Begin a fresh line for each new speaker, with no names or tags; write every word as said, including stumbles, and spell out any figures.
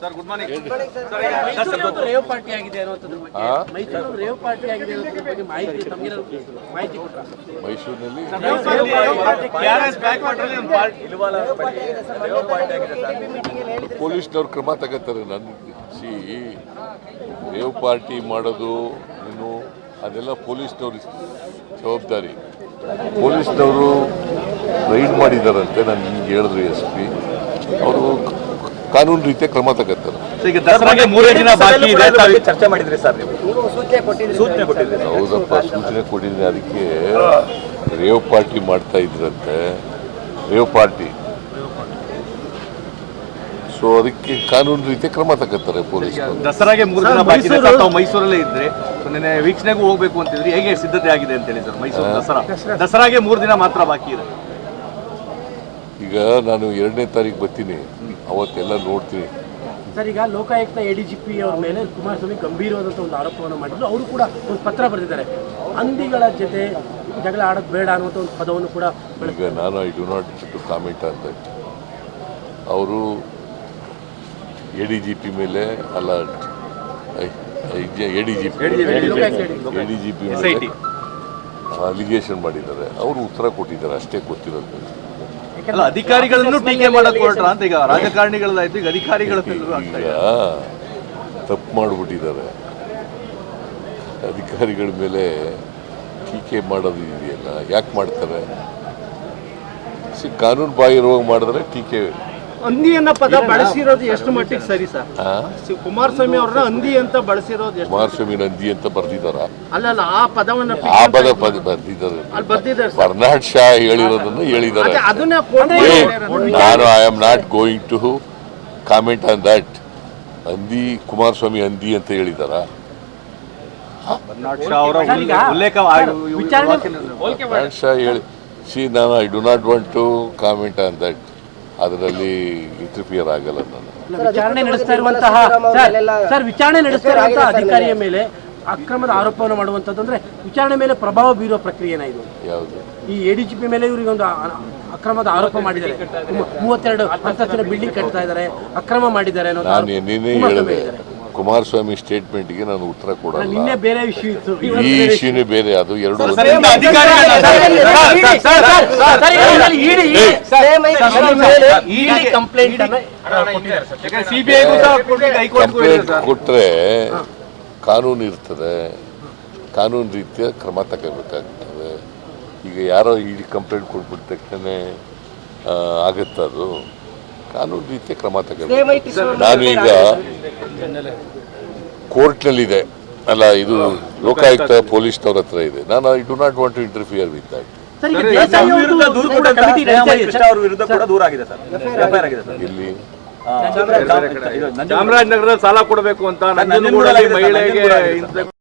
Sir good morning.
Mysuru rave party ಆಗಿದೆ ಅನ್ನೋದ್ರ ಬಗ್ಗೆ ಮೈಸೂರು ರೇವ್ ಪಾರ್ಟಿ ಆಗಿದೆ ಅನ್ನೋದ್ರ ಬಗ್ಗೆ ಮಾಹಿತಿ ತಮಗೆ ಮಾಹಿತಿ ಕೊಟ್ಟರು.
ಮೈಸೂರಿನಲ್ಲಿ ಪೊಲೀಸ್ನವ್ರು ಕ್ರಮ ತಗೋತಾರೆ. ನನ್ನ ಸಿ ರೇವ್ ಪಾರ್ಟಿ ಮಾಡೋದು ಇನ್ನು ಅದೆಲ್ಲ ಪೊಲೀಸ್ನವ್ರ ಜವಾಬ್ದಾರಿ. ಪೊಲೀಸ್ನವರು ರೈಡ್ ಮಾಡಿದಾರಂತೆ, ನಾನು ನಿಮ್ಗೆ ಹೇಳಿದ್ರು ಎಸ್ ಪಿ ಅವರು ಕಾನೂನು ರೀತಿಯ ಕ್ರಮ ತಗೋತಾರೆ.
ಈಗ ದಸರಾಗೆ ಮೂರೇ ದಿನ ಬಾಕಿ ಇದೆ,
ಚರ್ಚೆ ಮಾಡಿದ್ರಿ ಸರ್ ನೀವು? ಸೂಚನೆ ಕೊಟ್ಟಿದ್ರಿ?
ಹೌದಪ್ಪ, ಸೂಚನೆ ಕೊಟ್ಟಿದ್ದೀನಿ. ಅದಕ್ಕೆ ರೇವ್ ಪಾರ್ಟಿ ಮಾಡ್ತಾ ಇದ್ರಂತೆ, ರೇವ್ ಪಾರ್ಟಿ. ಸೊ ಅದಕ್ಕೆ ಕಾನೂನು ರೀತಿಯ ಕ್ರಮ ತಗೋತಾರೆ ಪೊಲೀಸರು.
ದಸರಾಗೆ ಮೂರು ದಿನ ಬಾಕಿ ಇದೆ ಸರ್, ತಾವು ಮೈಸೂರಲ್ಲೇ ಇದ್ರೆ ನಿನ್ನೆ ವೀಕ್ಷಣೆಗೂ ಹೋಗ್ಬೇಕು ಅಂತಿದ್ರಿ, ಹೇಗೆ ಸಿದ್ಧತೆ ಆಗಿದೆ ಅಂತ ಹೇಳಿ ಸರ್? ಮೈಸೂರು ದಸರಾ ದಸರಾಗೆ ಮೂರು ದಿನ ಮಾತ್ರ ಬಾಕಿ ಇದೆ.
ಈಗ ನಾನು ಎರಡನೇ ತಾರೀಕು ಬರ್ತೀನಿ, ಅವತ್ತೆಲ್ಲ ನೋಡ್ತೀನಿ.
ಸರ್, ಈಗ ಲೋಕಾಯುಕ್ತ ಎಡಿಜಿಪಿ ಅವ್ರ ಮೇಲೆ ಕುಮಾರಸ್ವಾಮಿ ಗಂಭೀರವಾದಂಥ ಒಂದು ಆರೋಪವನ್ನು ಮಾಡಿದ್ರು. ಅವರು ಕೂಡ ಒಂದು ಪತ್ರ ಬರೆದಿದ್ದಾರೆ, ಹಂದಿಗಳ ಜೊತೆ ಜಗಳ ಆಡೋದು ಬೇಡ ಅನ್ನುವಂಥ ಒಂದು ಪದವನ್ನು ಕೂಡ.
ಈಗ ನಾನು I do not to comment on that. ಅವರು ಎ ಡಿ ಜಿ ಪಿ ಮೇಲೆ ಅಲ್ಲ A D G P A D G P ಮೇಲೆ ಅಲಿಗೇಷನ್ ಮಾಡಿದ್ದಾರೆ. ಅವರು ಉತ್ತರ ಕೊಟ್ಟಿದ್ದಾರೆ, ಅಷ್ಟೇ ಗೊತ್ತಿರೋದು.
ಅಲ್ಲ, ಅಧಿಕಾರಿಗಳನ್ನು ಟೀಕೆ ಮಾಡಕ್ ಹೊರಟ್ರ ಅಂತ. ಈಗ ರಾಜಕಾರಣಿಗಳಾಯ್ತು, ಈಗ ಅಧಿಕಾರಿಗಳ
ಈಗ ತಪ್ಪು ಮಾಡಿಬಿಟ್ಟಿದ್ದಾರೆ. ಅಧಿಕಾರಿಗಳ ಮೇಲೆ ಟೀಕೆ ಮಾಡೋದು ಇದೆಯಲ್ಲ, ಯಾಕೆ ಮಾಡ್ತಾರೆ? ಸಿ ಕಾನೂನು ಬಾಹಿರವಾಗಿ ಮಾಡಿದ್ರೆ ಟೀಕೆ.
ಹಂದಿಯನ್ನ ಪದ ಬಳಸಿರೋದು ಎಷ್ಟು ಮಟ್ಟಿಗೆ ಸರಿ ಸರ್? ಕುಮಾರಸ್ವಾಮಿ ಅವ್ರನ್ನ ಹಂದಿ ಅಂತ ಬಳಸಿರೋದು ಎಷ್ಟು?
ಕುಮಾರಸ್ವಾಮಿ ನಂದಿ ಅಂತ ಬರ್ದಿದಾರ?
ಅಲ್ಲ, ಆ ಪದವನ್ನ
ಆ ಪದ ಪದ ಬರ್ದಿದ್ದಾರೆ.
ಅಲ್ಲಿ ಬರ್ದಿದ್ದಾರೆ.
ಬರ್ನಾಡ್ ಶಾ ಹೇಳಿರೋದನ್ನ ಹೇಳಿದ್ದಾರೆ.
ಅದನ್ನ
ನಾನು I am not going to comment on that. ಹಂದಿ ಕುಮಾರಸ್ವಾಮಿ ಹಂದಿ ಅಂತ ಹೇಳಿದಾರ? ಬರ್ನಾಡ್ ಶಾ ಹೇಳಿ ಸಿ ನಾನು I do not want to comment on that. ಅದರಲ್ಲಿ ಇಂಟರ್ಫಿಯರ್ ಆಗಲ್ಲ ನಾನು.
ವಿಚಾರಣೆ ನಡೆಸ್ತಾ ಇರುವಂತಹ ಸರ್ ವಿಚಾರಣೆ ನಡೆಸ್ತಾ ಇರುವಂತಹ ಅಧಿಕಾರಿಯ ಮೇಲೆ ಅಕ್ರಮದ ಆರೋಪವನ್ನು ಮಾಡುವಂಥದ್ದು ಅಂದ್ರೆ ವಿಚಾರಣೆ ಮೇಲೆ ಪ್ರಭಾವ ಬೀರುವ ಪ್ರಕ್ರಿಯೆನ ಇದು?
ಯಾವುದು? ಈ
ಎ ಡಿ ಜಿ ಪಿ ಮೇಲೆ ಇವರಿಗೆ ಒಂದು ಅಕ್ರಮದ ಆರೋಪ ಮಾಡಿದ್ದಾರೆ. ಮೂವತ್ತೆರಡು ಅಂತಸ್ತಿನ ಬಿಲ್ಡಿಂಗ್ ಕಟ್ತಾ ಇದ್ದಾರೆ, ಅಕ್ರಮ ಮಾಡಿದ್ದಾರೆ ಅನ್ನೋದು.
ನಾನು ನಿನ್ನೆ ಹೇಳಿದೆ, ಕುಮಾರಸ್ವಾಮಿ ಸ್ಟೇಟ್ಮೆಂಟ್ಗೆ ನಾನು ಉತ್ತರ ಕೊಡಲ್ಲ.
ನಿನ್ನೆ ಬೇರೆ ವಿಷಯ ಇತ್ತು,
ಈ ವಿಷಯನೇ ಬೇರೆ. ಅದು ಎರಡು ಕಂಪ್ಲೇಂಟ್ ಕೊಟ್ರೆ ಕಾನೂನು ಇರ್ತದೆ, ಕಾನೂನು ರೀತಿಯ ಕ್ರಮ ತಗೋಬೇಕಾಗ್ತದೆ. ಈಗ ಯಾರೋ ಈ ಕಂಪ್ಲೇಂಟ್ ಕೊಟ್ಬಿಟ್ಟ ತಕ್ಷಣ ಆಗುತ್ತೆ, ಅದು ಕಾನೂನು ರೀತಿಯ ಕ್ರಮ ತಗೋಬೇಕು. ನಾನು ಈಗ ಕೋರ್ಟ್ನಲ್ಲಿದೆ ಅಲ್ಲ, ಇದು ಲೋಕಾಯುಕ್ತ ಪೊಲೀಸ್ನವ್ರ ಹತ್ರ ಇದೆ. ನಾನು I do not want to interfere with that. ಇಲ್ಲಿ
ಚಾಮರಾಜನಗರದಲ್ಲಿ ಸಾಲ ಕೊಡಬೇಕು ಅಂತ ಮಹಿಳೆಗೆ